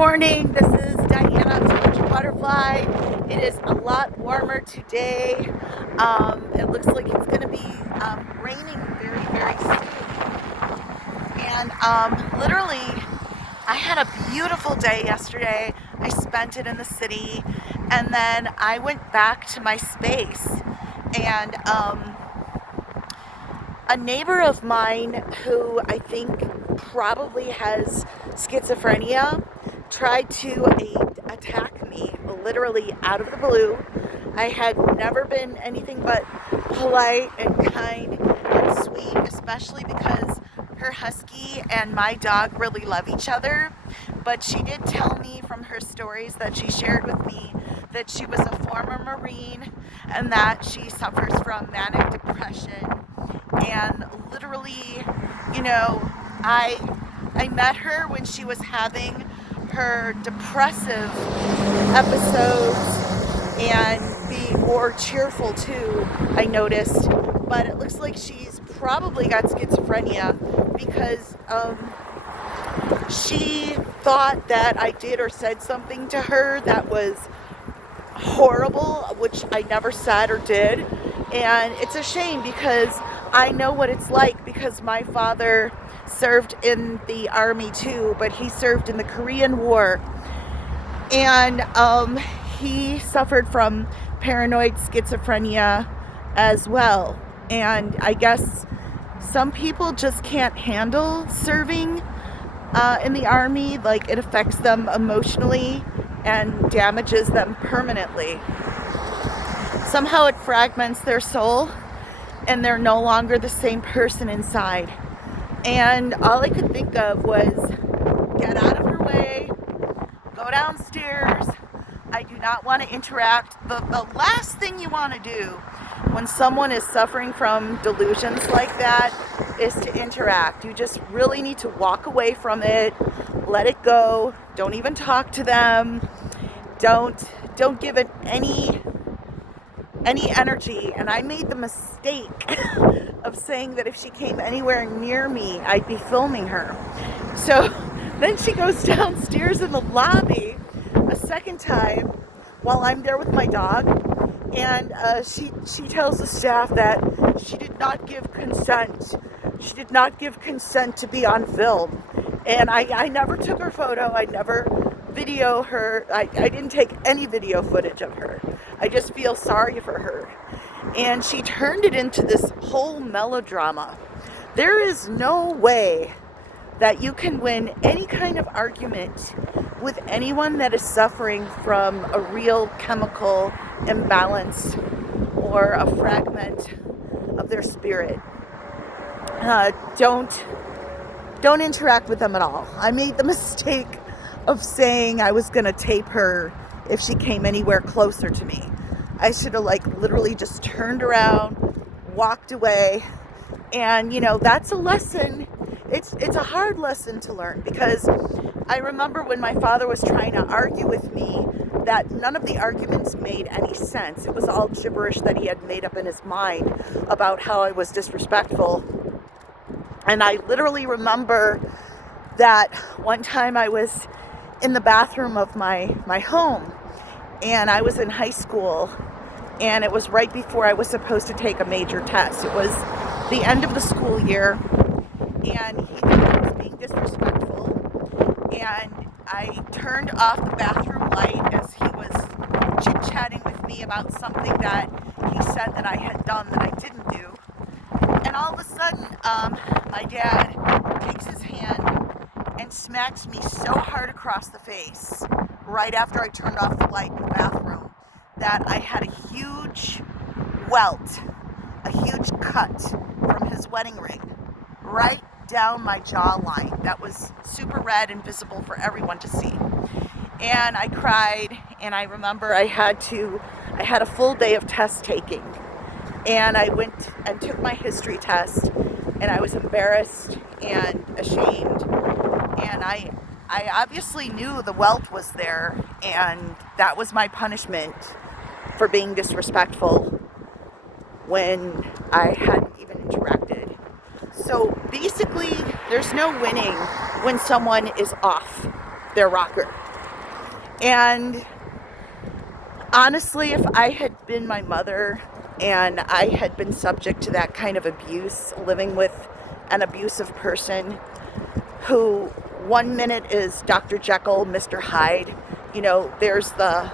morning. This is Diana of Georgia Butterfly. It is a lot warmer today. It looks like it's going to be raining very, very soon. And literally, I had a beautiful day yesterday. I spent it in the city, and then I went back to my space. And a neighbor of mine who I think probably has schizophrenia tried to attack me literally out of the blue. I had never been anything but polite and kind and sweet, especially because her husky and my dog really love each other. But she did tell me from her stories that she shared with me that she was a former Marine and that she suffers from manic depression. And literally, you know, I met her when she was having her depressive episodes and being more cheerful too, I noticed. But it looks like she's probably got schizophrenia because she thought that I did or said something to her that was horrible, which I never said or did. And it's a shame because I know what it's like because my father served in the army too, but he served in the Korean War. And he suffered from paranoid schizophrenia as well. And I guess some people just can't handle serving in the army. Like, it affects them emotionally and damages them permanently. Somehow it fragments their soul and they're no longer the same person inside. And all I could think of was get out of her way, go downstairs. I do not want to interact. The last thing you want to do when someone is suffering from delusions like that is to interact. You just really need to walk away from it, let it go, don't even talk to them, don't give it any energy. And I made the mistake of saying that if she came anywhere near me, I'd be filming her. So then she goes downstairs in the lobby a second time while I'm there with my dog, and she tells the staff that she did not give consent. She did not give consent to be on film. And I never took her photo. I never video her. I didn't take any video footage of her. I just feel sorry for her. And she turned it into this whole melodrama. There is no way that you can win any kind of argument with anyone that is suffering from a real chemical imbalance or a fragment of their spirit. Don't interact with them at all. I made the mistake of saying I was going to tape her if she came anywhere closer to me. I should have literally just turned around, walked away. And that's a lesson. It's a hard lesson to learn, because I remember when my father was trying to argue with me that none of the arguments made any sense. It was all gibberish that he had made up in his mind about how I was disrespectful. And I literally remember that one time I was in the bathroom of my home, and I was in high school, and it was right before I was supposed to take a major test. It was the end of the school year, and he thought I was being disrespectful, and I turned off the bathroom light as he was chit-chatting with me about something that he said that I had done that I didn't do. And all of a sudden, my dad takes his hand and smacks me so hard across the face right after I turned off the light in the bathroom that I had a huge welt, a huge cut from his wedding ring right down my jawline that was super red and visible for everyone to see. And I cried, and I remember I had a full day of test taking, and I went and took my history test, and I was embarrassed and ashamed, and I obviously knew the welt was there, and that was my punishment for being disrespectful when I hadn't even interacted. So basically, there's no winning when someone is off their rocker. And honestly, if I had been my mother and I had been subject to that kind of abuse, living with an abusive person who 1 minute is Dr. Jekyll, Mr. Hyde, there's the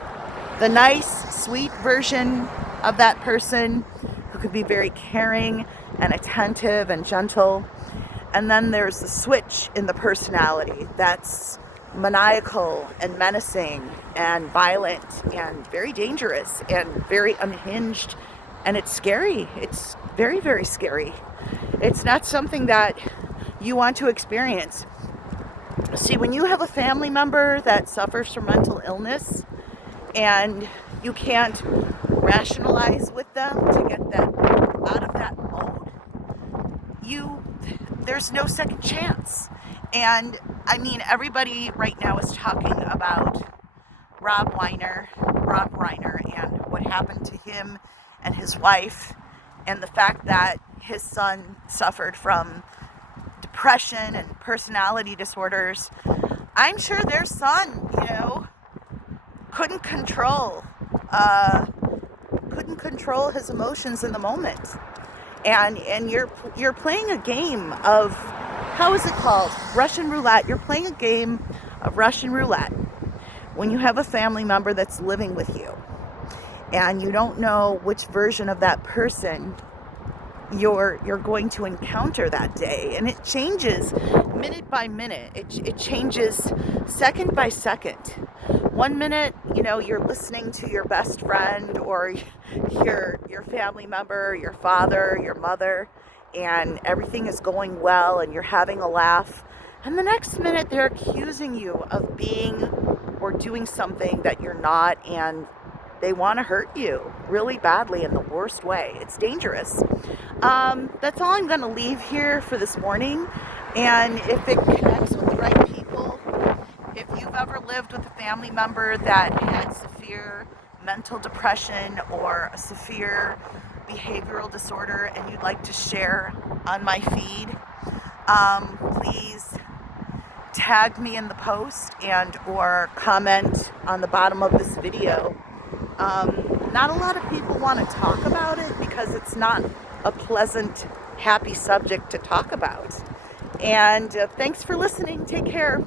nice, sweet version of that person who could be very caring and attentive and gentle. And then there's the switch in the personality that's maniacal and menacing and violent and very dangerous and very unhinged. And it's scary. It's very, very scary. It's not something that you want to experience. See, when you have a family member that suffers from mental illness and you can't rationalize with them to get them out of that mode, there's no second chance. And I mean, everybody right now is talking about Rob Reiner, and what happened to him and his wife, and the fact that his son suffered from depression and personality disorders. I'm sure their son, couldn't control uh, couldn't control his emotions in the moment. And you're playing a game of, how is it called? Russian roulette. You're playing a game of Russian roulette when you have a family member that's living with you and you don't know which version of that person you're going to encounter that day. And it changes minute by minute. It changes second by second. 1 minute, you're listening to your best friend or your family member, your father, your mother, and everything is going well and you're having a laugh. And the next minute they're accusing you of being or doing something that you're not, and they want to hurt you really badly in the worst way. It's dangerous. That's all I'm going to leave here for this morning. And if it connects with the right people, if you've ever lived with a family member that had severe mental depression or a severe behavioral disorder and you'd like to share on my feed, please tag me in the post and or comment on the bottom of this video. Not a lot of people want to talk about it because it's not a pleasant, happy subject to talk about. And thanks for listening. Take care.